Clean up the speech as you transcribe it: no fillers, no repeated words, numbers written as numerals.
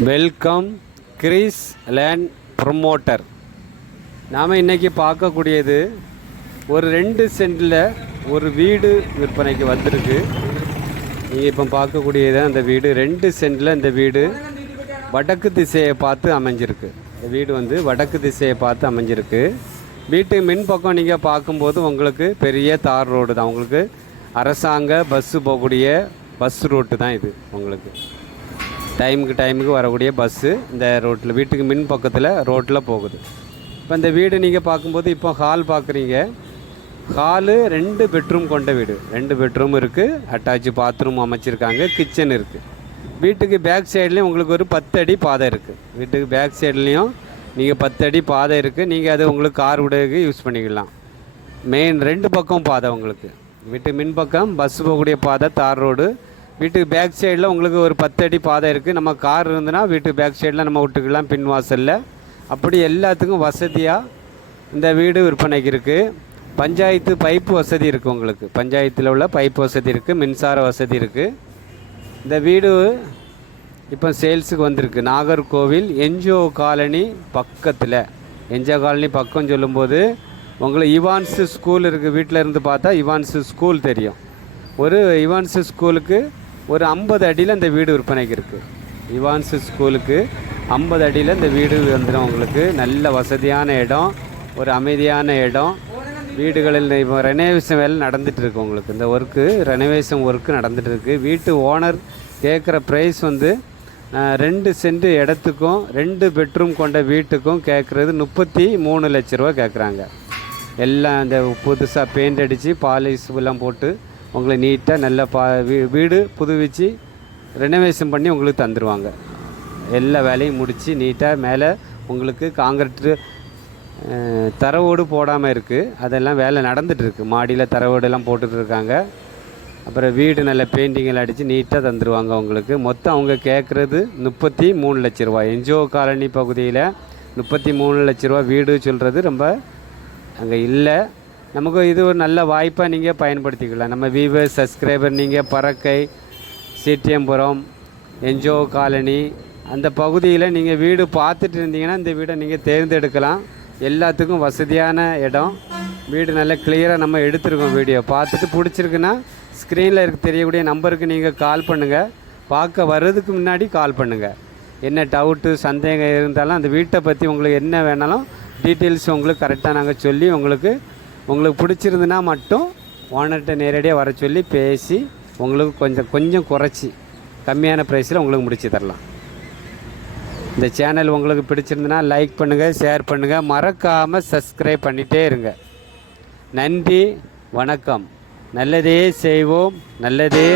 Welcome Greece land promoter. நாம் இன்றைக்கி பார்க்கக்கூடியது ஒரு 2 சென்டில் ஒரு வீடு விற்பனைக்கு வந்திருக்கு. நீங்கள் இப்போ பார்க்கக்கூடியது அந்த வீடு 2 சென்டில் இந்த வீடு வடக்கு திசையை பார்த்து அமைஞ்சிருக்கு. இந்த வீடு வந்து வடக்கு திசையை பார்த்து அமைஞ்சிருக்கு. வீட்டுக்கு மின்பக்கம் நீங்கள் பார்க்கும்போது உங்களுக்கு பெரிய தார் ரோடு தான். உங்களுக்கு அரசாங்க பஸ்ஸு போகக்கூடிய பஸ் ரோட்டு தான் இது. உங்களுக்கு டைமுக்கு வரக்கூடிய பஸ்ஸு இந்த ரோட்டில் வீட்டுக்கு மின் பக்கத்தில் ரோட்டில் போகுது. இப்போ இந்த வீடு நீங்கள் பார்க்கும்போது இப்போ ஹால் பார்க்குறீங்க. ஹாலு 2 பெட்ரூம் கொண்ட வீடு. 2 பெட்ரூம் இருக்குது, அட்டாச் பாத்ரூம் அமைச்சிருக்காங்க, கிச்சன் இருக்குது. வீட்டுக்கு பேக் சைட்லேயும் உங்களுக்கு ஒரு 10 அடி பாதை இருக்குது. வீட்டுக்கு பேக் சைட்லேயும் நீங்கள் 10 அடி பாதை இருக்குது. நீங்கள் அது உங்களுக்கு கார் விடக்கு யூஸ் பண்ணிக்கலாம். மெயின் 2 பக்கம் பாதை உங்களுக்கு. வீட்டுக்கு மின் பக்கம் பஸ் போகக்கூடிய பாதை தார் ரோடு. வீட்டுக்கு பேக் சைடில் உங்களுக்கு ஒரு 10 அடி பாதை இருக்குது. நம்ம கார் இருந்துன்னா வீட்டுக்கு பேக் சைடில் நம்ம விட்டுக்கலாம் பின் வாசலில். அப்படி எல்லாத்துக்கும் வசதியாக இந்த வீடு விற்பனைக்கு இருக்குது. பஞ்சாயத்து பைப்பு வசதி இருக்குது. உங்களுக்கு பஞ்சாயத்தில் உள்ள பைப்பு வசதி இருக்குது, மின்சார வசதி இருக்குது. இந்த வீடு இப்போ சேல்ஸுக்கு வந்திருக்கு. நாகர்கோவில் என்ஜிஓ காலனி பக்கத்தில். என்ஜிஓ காலனி பக்கம் சொல்லும்போது உங்களுக்கு இவான்ஸு ஸ்கூல் இருக்குது. வீட்டில் இருந்து பார்த்தா இவான்ஸு ஸ்கூல் தெரியும். ஒரு இவான்ஸு ஸ்கூலுக்கு ஒரு 50 அடியில் இந்த வீடு விற்பனைக்கு இருக்குது. இவான்ஸு ஸ்கூலுக்கு 50 அடியில் இந்த வீடு வந்துடும். உங்களுக்கு நல்ல வசதியான இடம், ஒரு அமைதியான இடம். வீடுகளில் இப்போ ரெனோவேஷன் வேலை நடந்துகிட்ருக்கு. உங்களுக்கு இந்த ரெனோவேஷன் ஒர்க்கு நடந்துகிட்ருக்கு. வீட்டு ஓனர் கேட்குற ப்ரைஸ் வந்து 2 சென்ட் இடத்துக்கும் 2 பெட்ரூம் கொண்ட வீட்டுக்கும் கேட்குறது 33 லட்ச ரூபா கேட்குறாங்க. எல்லாம் இந்த புதுசாக பெயிண்ட் அடித்து பாலிஷ் எல்லாம் போட்டு உங்களை நீட்டாக நல்ல வீடு புதுவிச்சு ரெனோவேஷன் பண்ணி உங்களுக்கு தந்துடுவாங்க. எல்லா வேலையும் முடித்து நீட்டாக மேலே உங்களுக்கு காங்கிரீட்டு தரவோடு போடாமல் இருக்குது. அதெல்லாம் வேலை நடந்துகிட்ருக்கு. மாடியில் தரவோடெல்லாம் போட்டுட்ருக்காங்க. அப்புறம் வீடு நல்ல பெயிண்டிங்கெல்லாம் அடித்து நீட்டாக தந்துடுவாங்க உங்களுக்கு. மொத்தம் அவங்க கேட்குறது 33 லட்ச ரூபா. என்ஜிஓ காலனி பகுதியில் 33 லட்ச ரூபா வீடு சொல்கிறது ரொம்ப அங்கே இல்லை. நமக்கு இது ஒரு நல்ல வாய்ப்பாக நீங்கள் பயன்படுத்திக்கலாம். நம்ம வியூவர்ஸ் சப்ஸ்கிரைபர் நீங்கள் பறக்கை, சிட்டியம்புரம், என்ஜிஓ காலனி அந்த பகுதியில் நீங்கள் வீடு பார்த்துட்டு இருந்தீங்கன்னா இந்த வீடை நீங்கள் தேர்ந்தெடுக்கலாம். எல்லாத்துக்கும் வசதியான இடம். வீடு நல்லா கிளியராக நம்ம எடுத்துருக்கோம். வீடியோ பார்த்துட்டு பிடிச்சிருக்குன்னா ஸ்க்ரீனில் தெரியக்கூடிய நம்பருக்கு நீங்கள் கால் பண்ணுங்கள். பார்க்க வர்றதுக்கு முன்னாடி கால் பண்ணுங்கள். என்ன டவுட்டு சந்தேகம் இருந்தாலும் அந்த வீட்டை பற்றி உங்களுக்கு என்ன வேணாலும் டீட்டெயில்ஸ் உங்களுக்கு கரெக்டாக நாங்கள் சொல்லி உங்களுக்கு பிடிச்சிருந்துன்னா மட்டும் ஓனர்கிட்ட நேரடியாக வர சொல்லி பேசி உங்களுக்கு கொஞ்சம் குறைச்சி கம்மியான ப்ரைஸில் உங்களுக்கு முடிச்சு தரலாம். இந்த சேனல் உங்களுக்கு பிடிச்சிருந்துன்னா லைக் பண்ணுங்கள், ஷேர் பண்ணுங்கள், மறக்காமல் சப்ஸ்கிரைப் பண்ணிகிட்டே இருங்க. நன்றி, வணக்கம். நல்லதே செய்வோம், நல்லதே